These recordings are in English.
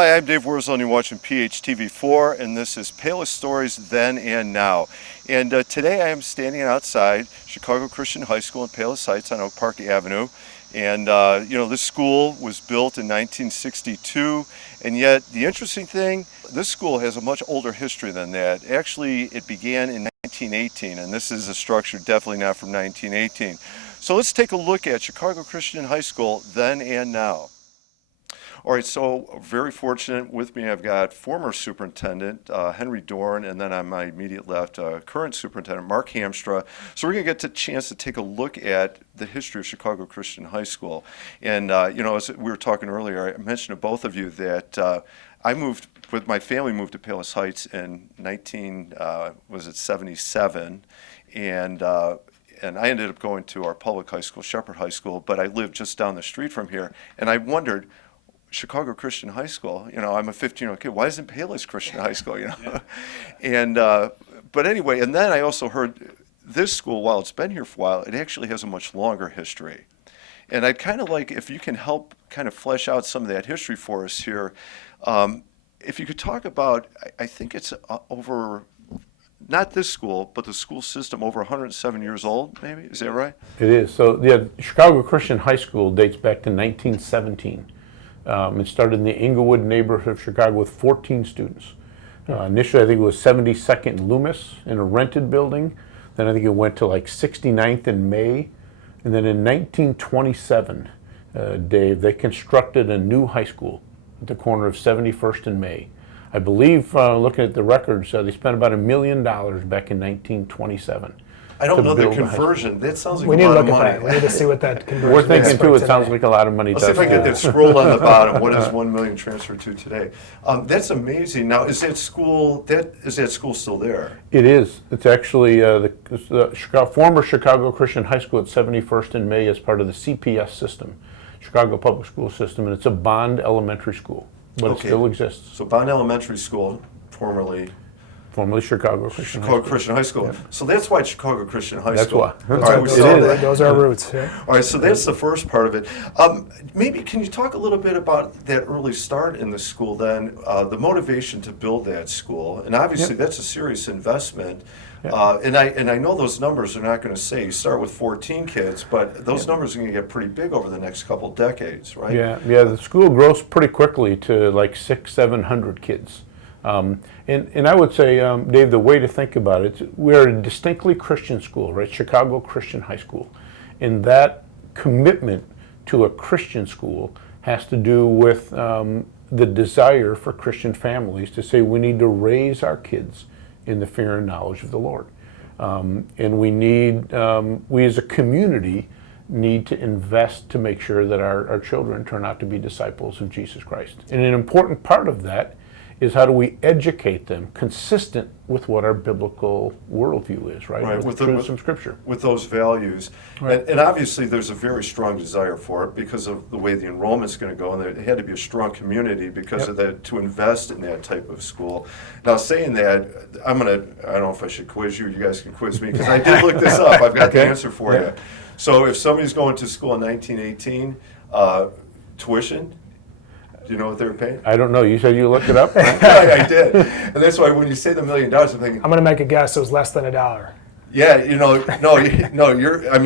Hi, I'm Dave Wurzel, and you're watching PHTV4, and this is Palos Stories Then and Now. And today I am standing outside Chicago Christian High School in Palos Heights on Oak Park Avenue. And this school was built in 1962, and yet the interesting thing, this school has a much older history than that. Actually, it began in 1918, and this is a structure definitely not from 1918. So let's take a look at Chicago Christian High School then and now. All right, so very fortunate with me, I've got former superintendent Henry Dorn, and then on my immediate left, current superintendent Mark Hamstra. So we're going to get the chance to take a look at the history of Chicago Christian High School. And, as we were talking earlier, I mentioned to both of you that I moved, with my family moved to Palos Heights in 1977, and I ended up going to our public high school, Shepherd High School, but I lived just down the street from here, and I wondered, Chicago Christian High School, I'm a 15-year-old kid, why isn't Palos Christian High School, Yeah. And, but anyway, and then I also heard this school, while it's been here for a while, it actually has a much longer history. And I'd kind of like, if you can help kind of flesh out some of that history for us here, if you could talk about, I think it's over, not this school, but the school system over 107 years old, maybe, is that right? It is. So, yeah, Chicago Christian High School dates back to 1917. It started in the Englewood neighborhood of Chicago with 14 students. Initially, I think it was 72nd Loomis in a rented building. Then I think it went to like 69th and May. And then in 1927, Dave, they constructed a new high school at the corner of 71st and May. I believe, looking at the records, they spent about $1 million back in 1927. I don't know the conversion. That sounds like we a need lot to of look money. at that. We need to see what that conversion We're thinking too, it today. sounds like a lot of money. Let's see if I get that scroll on the bottom. What is 1 million transferred to today? That's amazing. Now, is that school still there? It is. It's actually the former Chicago Christian High School at 71st and May as part of the CPS system, Chicago Public School System, and it's a Bond Elementary School, but Okay. it still exists. So Bond Elementary School, formerly Chicago Christian Chicago High Christian High School. Yep. So that's why it's Chicago Christian High That's School. why. All right, we Those saw are- that. Those are our roots. Yeah. All right, so that's the first part of it. Maybe can you talk a little bit about that early start in the school then, the motivation to build that school? And obviously that's a serious investment. And I know those numbers are not going to say you start with 14 kids, but those numbers are going to get pretty big over the next couple decades, right? Yeah. The school grows pretty quickly to like 600-700 kids. And I would say, Dave, the way to think about it, we're a distinctly Christian school, right? Chicago Christian High School. And that commitment to a Christian school has to do with the desire for Christian families to say we need to raise our kids in the fear and knowledge of the Lord. And we as a community need to invest to make sure that our children turn out to be disciples of Jesus Christ. And an important part of that is how do we educate them consistent with what our biblical worldview is, right? Right, with truths from Scripture. With those values. Right. And obviously there's a very strong desire for it because of the way the enrollment's going to go, and there had to be a strong community because of that to invest in that type of school. Now, saying that, I don't know if I should quiz you, you guys can quiz me, because I did look this up, I've got the answer for you. So if somebody's going to school in 1918, tuition, do you know what they were paying? I don't know. You said you looked it up? I did. And that's why when you say the $1 million, I'm thinking, I'm going to make a guess. It was less than $1. yeah,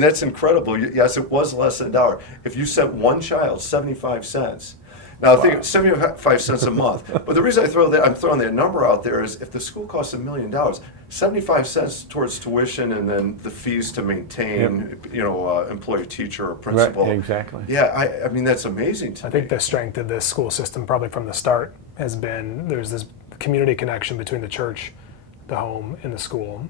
that's incredible. Yes, it was less than $1. If you sent one child 75 cents, now think 75 cents a month. But the reason I'm throwing that number out there is if the school costs $1 million, 75 cents towards tuition and then the fees to maintain, employee, teacher, or principal. Right, exactly. Yeah, I mean that's amazing to me. I think the strength of this school system, probably from the start, has been there's this community connection between the church, the home, and the school.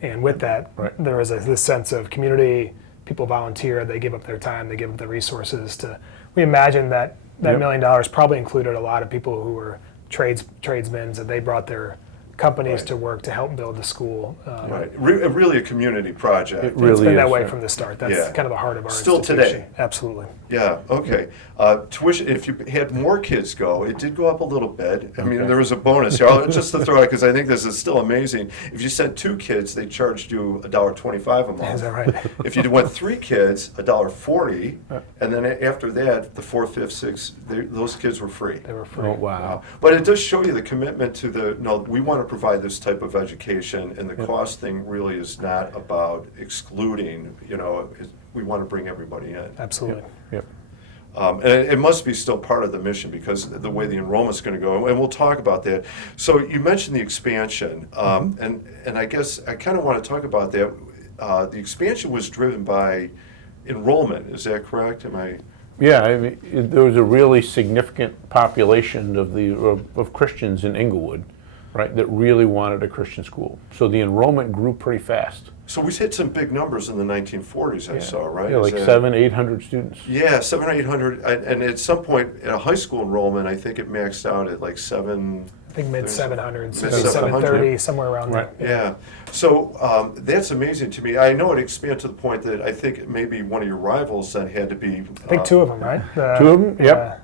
And with that, there is this sense of community. People volunteer, they give up their time, they give up their resources we imagine that $1 million probably included a lot of people who were tradesmen, that they brought their companies Right. to work to help build the school. Right. Really a community project. It really It's been that is, way yeah. from the start. That's Yeah. kind of the heart of our Still institution. today. Absolutely. Yeah, okay. Tuition, if you had more kids go, it did go up a little bit. I mean, Okay. there was a bonus here. Just to throw out, because I think this is still amazing. If you sent 2 kids, they charged you $1.25 a month. Is that right? If you went 3 kids, $1.40, and then after that, the 4th, 5th, 6th, those kids were free. They were free. Oh, wow. But it does show you the commitment to no, we want to provide this type of education, and the cost thing really is not about excluding, we want to bring everybody in. Absolutely. Yep. And it must be still part of the mission because the way the enrollment's going to go, and we'll talk about that. So you mentioned the expansion, and I guess I kind of want to talk about that. The expansion was driven by enrollment, is that correct? Am I? Yeah, I mean, there was a really significant population of Christians in Inglewood, right, that really wanted a Christian school. So the enrollment grew pretty fast. So we hit some big numbers in the 1940s, I saw, right? Yeah, Is like that- 700-800 students. Yeah, 700 or 800, and at some point in a high school enrollment, I think it maxed out at like 7. I think mid 700s, maybe Mid-700. 730, somewhere around Right. there. Yeah, so that's amazing to me. I know it expanded to the point that I think maybe one of your rivals then had to be. I think 2 of them, right? 2 of them? Yep.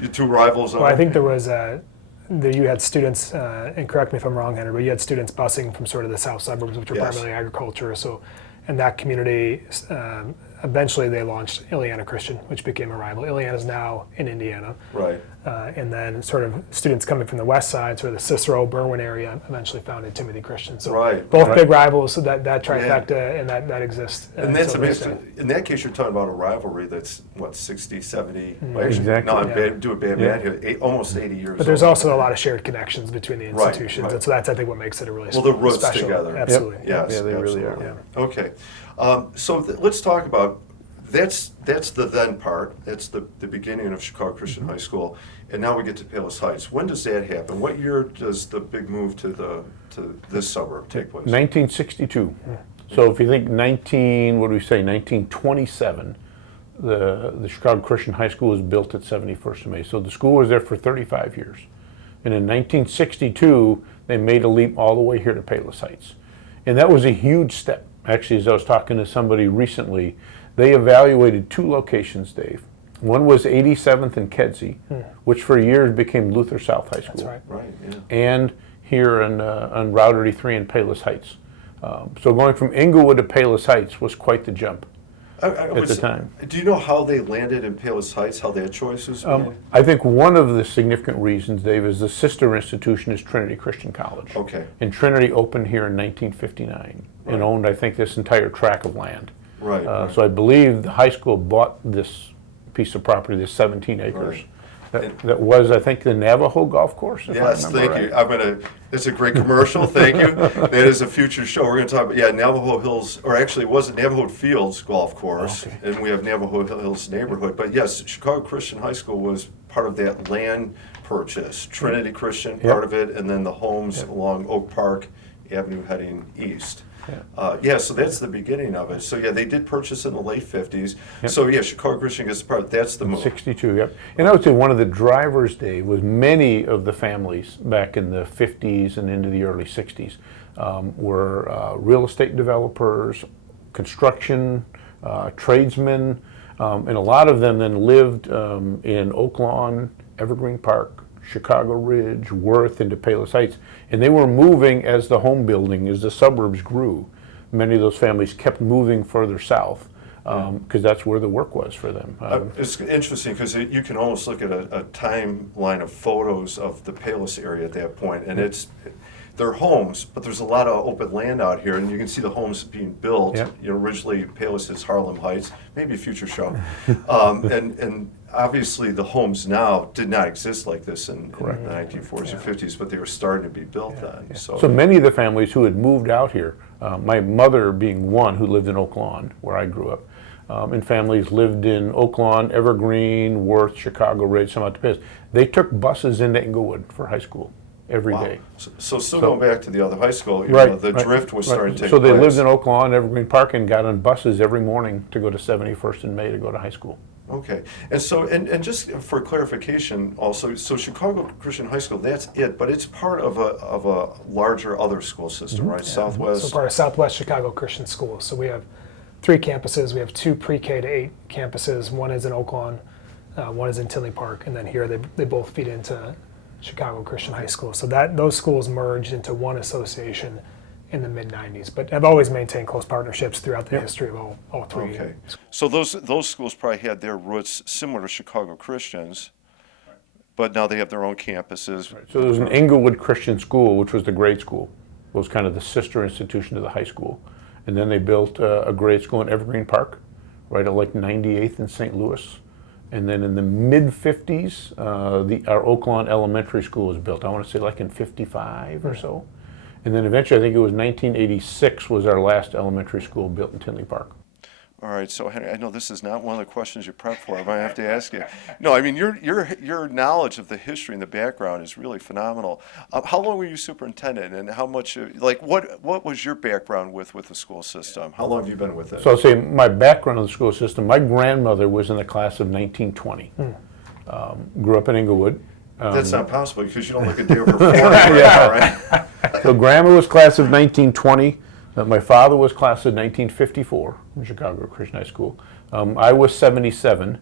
Your 2 rivals. Well, I think there was you had students, and correct me if I'm wrong, Henry, but you had students busing from sort of the south suburbs, which are Yes. primarily agriculture. So, in that community, eventually they launched Ileana Christian, which became a rival. Ileana is now in Indiana. Right. And then sort of students coming from the west side, sort of the Cicero, Berwyn area, eventually founded Timothy Christian. So Right. both Right. big rivals, so that trifecta and that exists. And that's until this day. amazing. In that case, you're talking about a rivalry that's, what, 60, 70? Well, Exactly. No, I'm Yeah. do a bad math here. Almost 80 years But there's old. also a lot of shared connections between the Right, institutions, right. and so that's, I think, what makes it a really Well, the roots special. together. Yep. Absolutely. Yes, Yeah, they really are. absolutely. Okay. So let's talk about, that's the then part. That's the beginning of Chicago Christian High School. And now we get to Palos Heights. When does that happen? What year does the big move to this suburb take place? 1962. So if you think 1927, the Chicago Christian High School was built at 71st of May. So the school was there for 35 years. And in 1962, they made a leap all the way here to Palos Heights. And that was a huge step. Actually, as I was talking to somebody recently, they evaluated 2 locations, Dave. One was 87th and Kedzie, which for years became Luther South High School. That's right. Right, yeah. And here on Route 83 in Palos Heights. So going from Inglewood to Palos Heights was quite the jump. At the time. Do you know how they landed in Palos Heights, how that choice was made? I think one of the significant reasons, Dave, is the sister institution is Trinity Christian College. Okay. And Trinity opened here in 1959 and owned, I think, this entire tract of land. Right, right. So I believe the high school bought this piece of property, this 17 acres. Right. That was, I think, the Navajo golf course, if Yes, I remember thank right. you. It's a great commercial, thank you. That is a future show. We're going to talk about, Navajo Hills, or actually it wasn't Navajo Fields Golf Course, Okay. and we have Navajo Hills neighborhood. But yes, Chicago Christian High School was part of that land purchase. Trinity Christian, part of it, and then the homes along Oak Park Avenue heading east. So that's the beginning of it. So they did purchase in the late 50s. So Chicago Christian gets part. That's the move. 62, yep. And I would say one of the drivers, Dave, was many of the families back in the 50s and into the early 60s were real estate developers, construction, tradesmen, and a lot of them then lived in Oak Lawn, Evergreen Park, Chicago Ridge, Worth, into Palos Heights. And they were moving as the home building, as the suburbs grew. Many of those families kept moving further south because that's where the work was for them. It's interesting because you can almost look at a timeline of photos of the Palos area at that point, and they're homes, but there's a lot of open land out here, and you can see the homes being built. Yeah. Originally Palos is Harlem Heights, maybe a future show, and obviously the homes now did not exist like this in the 1940s or 50s, but they were starting to be built then. So many of the families who had moved out here, my mother being one who lived in Oak Lawn, where I grew up, and families lived in Oak Lawn, Evergreen, Worth, Chicago Ridge, some out to Palos. They took buses into Inglewood for high school every day. So still going back to the other high school, the drift was starting to take So they place. lived in Oak Lawn, Evergreen Park, and got on buses every morning to go to 71st and May to go to high school. Okay, and so, and just for clarification also, so Chicago Christian High School, that's it, but it's part of a larger other school system, right? Southwest. So part of Southwest Chicago Christian Schools. So we have 3 campuses. We have 2 pre-K to 8 campuses. One is in Oaklawn, one is in Tinley Park, and then here they both feed into Chicago Christian High School. So that those schools merged into one association in the mid-90s, but have always maintained close partnerships throughout the history of all 3. Okay, so those schools probably had their roots similar to Chicago Christians, but now they have their own campuses. So there was an Englewood Christian School, which was the grade school. It was kind of the sister institution to the high school. And then they built a grade school in Evergreen Park, right at like 98th in St. Louis. And then in the mid-50s, our Oaklawn Elementary School was built. I want to say like in 55 or so. And then eventually, I think it was 1986 was our last elementary school built in Tinley Park. All right, so Henry, I know this is not one of the questions you prepped for, but I have to ask you. No, I mean, your knowledge of the history and the background is really phenomenal. How long were you superintendent, and how much, like, what was your background with the school system? How long have you been with it? So I'll say my background in the school system, my grandmother was in the class of 1920. Grew up in Englewood. That's not possible because you don't look a day over 40 right now, right? So grandma was class of 1920. My father was class of 1954 in Chicago Christian High School. I was 77.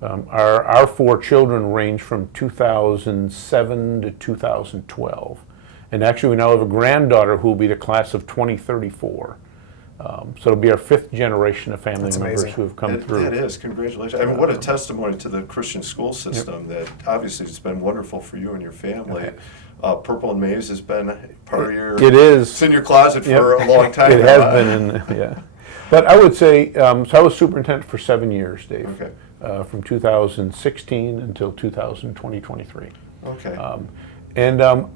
Our 4 children range from 2007 to 2012. And actually we now have a granddaughter who will be the class of 2034. So it'll be our 5th generation of family members who have come through. That is, congratulations. I mean, what a testimony to the Christian school system that obviously it's been wonderful for you and your family. Purple and Maize has been part of your... It is. It's in your closet for a long time. It has been, yeah. But I would say, so I was superintendent for 7 years, Dave. Okay. From 2016 until 2023. Okay. And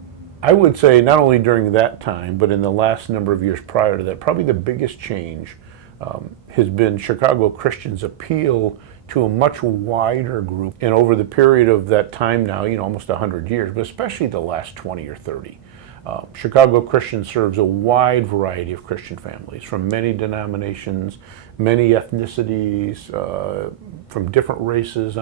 I would say not only during that time, but in the last number of years prior to that, probably the biggest change has been Chicago Christians' appeal to a much wider group. And over the period of that time now, almost 100 years, but especially the last 20 or 30, Chicago Christian serves a wide variety of Christian families from many denominations, many ethnicities, from different races.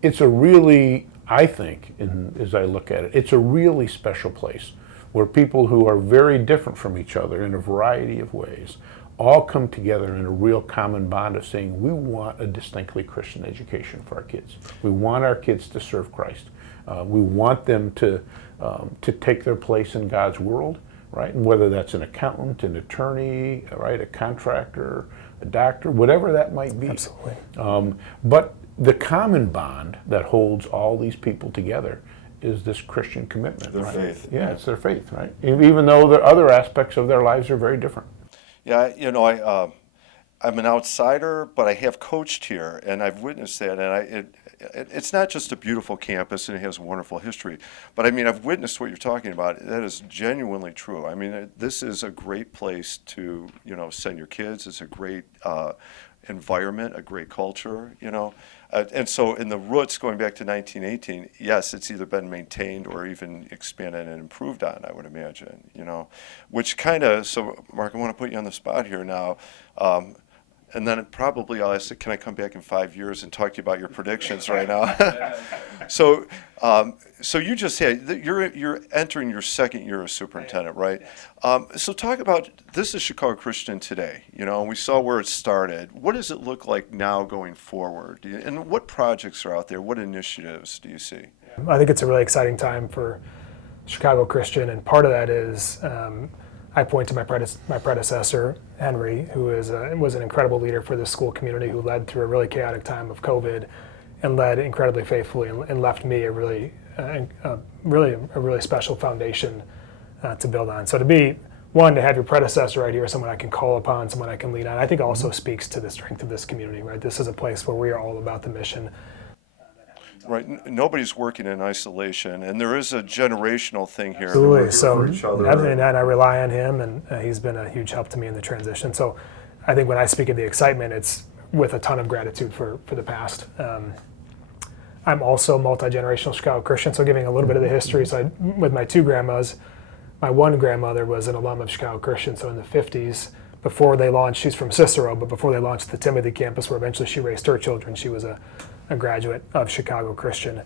It's a really, I think, as I look at it, it's a really special place where people who are very different from each other in a variety of ways all come together in a real common bond of saying we want a distinctly Christian education for our kids. We want our kids to serve Christ. We want them to take their place in God's world, right? And whether that's an accountant, an attorney, right, a contractor, a doctor, whatever that might be. Absolutely. But the common bond that holds all these people together is this Christian commitment. Their right? faith. Yeah, it's their faith, right? Even though the other aspects of their lives are very different. Yeah, I'm an outsider, but I have coached here, and I've witnessed that, and it's not just a beautiful campus, and it has a wonderful history, but I mean, I've witnessed what you're talking about. That is genuinely true. I mean, this is a great place to, send your kids. It's a great environment, a great culture, and so in the roots going back to 1918, yes, it's either been maintained or even expanded and improved on, I would imagine, which kind of, so Mark, I want to put you on the spot here now. And then probably I'll ask, can I come back in 5 years and talk to you about your predictions right now? So you just said you're entering your 2nd year as superintendent, right? So talk about, this is Chicago Christian today, and we saw where it started. What does it look like now going forward? And what projects are out there? What initiatives do you see? I think it's a really exciting time for Chicago Christian, and part of that is I point to my predecessor, Henry, who was an incredible leader for the school community, who led through a really chaotic time of COVID and led incredibly faithfully and left me a really special foundation to build on. So to have your predecessor right here, someone I can call upon, someone I can lean on, I think also speaks to the strength of this community, right? This is a place where we are all about the mission. Right, nobody's working in isolation, and there is a generational thing here. Absolutely. So, and I rely on him, and he's been a huge help to me in the transition. So, I think when I speak of the excitement, it's with a ton of gratitude for the past. I'm also multi-generational Chicago Christian, so giving a little bit of the history. So, with my 2 grandmas, my one grandmother was an alum of Chicago Christian. So, in the 50s, before they launched, she's from Cicero, but before they launched the Timothy campus, where eventually she raised her children, she was a graduate of Chicago Christian.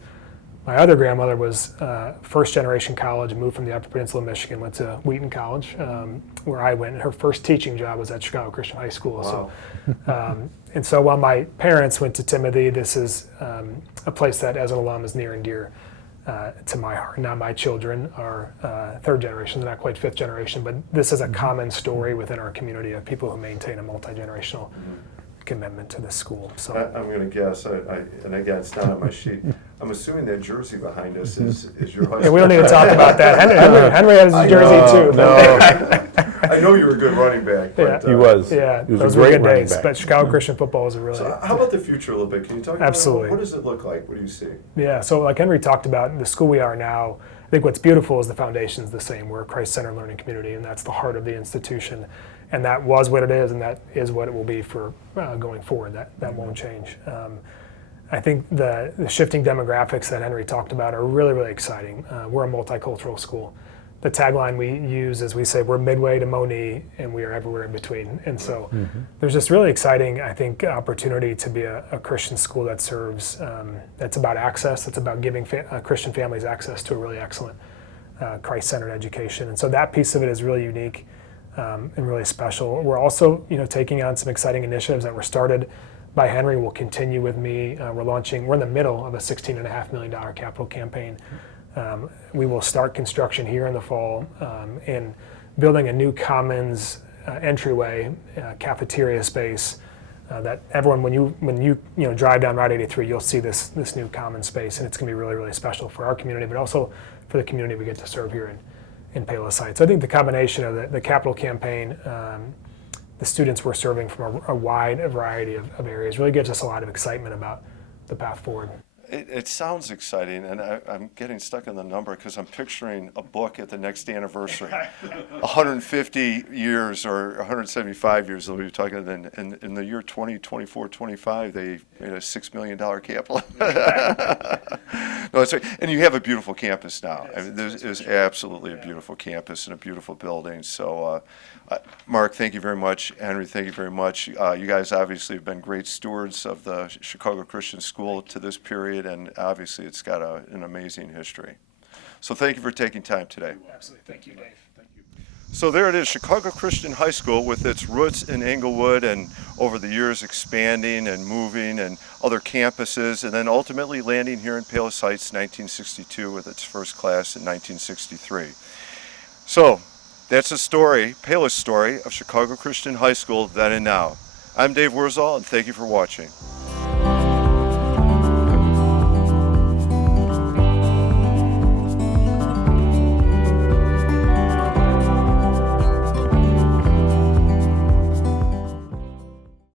My other grandmother was first generation college, moved from the Upper Peninsula of Michigan, went to Wheaton College, where I went. Her first teaching job was at Chicago Christian High School. Wow. So, and so while my parents went to Timothy, this is a place that, as an alum, is near and dear to my heart. Now my children are third generation, they're not quite fifth generation, but this is a common story within our community of people who maintain a multi-generational commitment to this school. So I'm going to guess, and again, it's not on my sheet. I'm assuming that jersey behind us is your high yeah, school. we don't need to talk about that. Henry has his jersey too. No, I know you were a good running back. But, he was. Yeah, He was those a were great good running days. back. But Chicago Christian football was a really. So how about the future a little bit? Can you talk about Absolutely. what does it look like? What do you see? Yeah, so like Henry talked about, the school we are now, I think what's beautiful is the foundation is the same. We're a Christ-centered learning community, and that's the heart of the institution. And that was what it is, and that is what it will be for going forward. That won't change. I think the shifting demographics that Henry talked about are really, really exciting. We're a multicultural school. The tagline we use is we say we're midway to Moni and we are everywhere in between. And so there's this really exciting, I think, opportunity to be a Christian school that serves, that's about access, that's about giving Christian families access to a really excellent Christ-centered education. And so that piece of it is really unique and really special. We're also, taking on some exciting initiatives that were started by Henry, will continue with me. We're in the middle of a $16.5 million capital campaign. We will start construction here in the fall in building a new commons entryway cafeteria space that everyone, when you drive down Route 83, you'll see this new common space, and it's going to be really, really special for our community, but also for the community we get to serve here in Palos Heights. So I think the combination of the capital campaign, the students we're serving from a wide variety of areas really gives us a lot of excitement about the path forward. It sounds exciting, and I'm getting stuck on the number because I'm picturing a book at the next anniversary. 150 years or 175 years, they'll be talking, in the year 2024, 25, they made a $6 million capital. No, it's right. And you have a beautiful campus now. I mean, there's absolutely a beautiful campus and a beautiful building. So, Mark, thank you very much. Henry, thank you very much. You guys obviously have been great stewards of the Chicago Christian School to this period, and obviously it's got an amazing history. So thank you for taking time today. Absolutely. Thank you, Dave. Thank you. So there it is, Chicago Christian High School with its roots in Englewood and over the years expanding and moving and other campuses, and then ultimately landing here in Palos Heights 1962 with its first class in 1963. So that's the story, Palos story, of Chicago Christian High School then and now. I'm Dave Wurzel, and thank you for watching.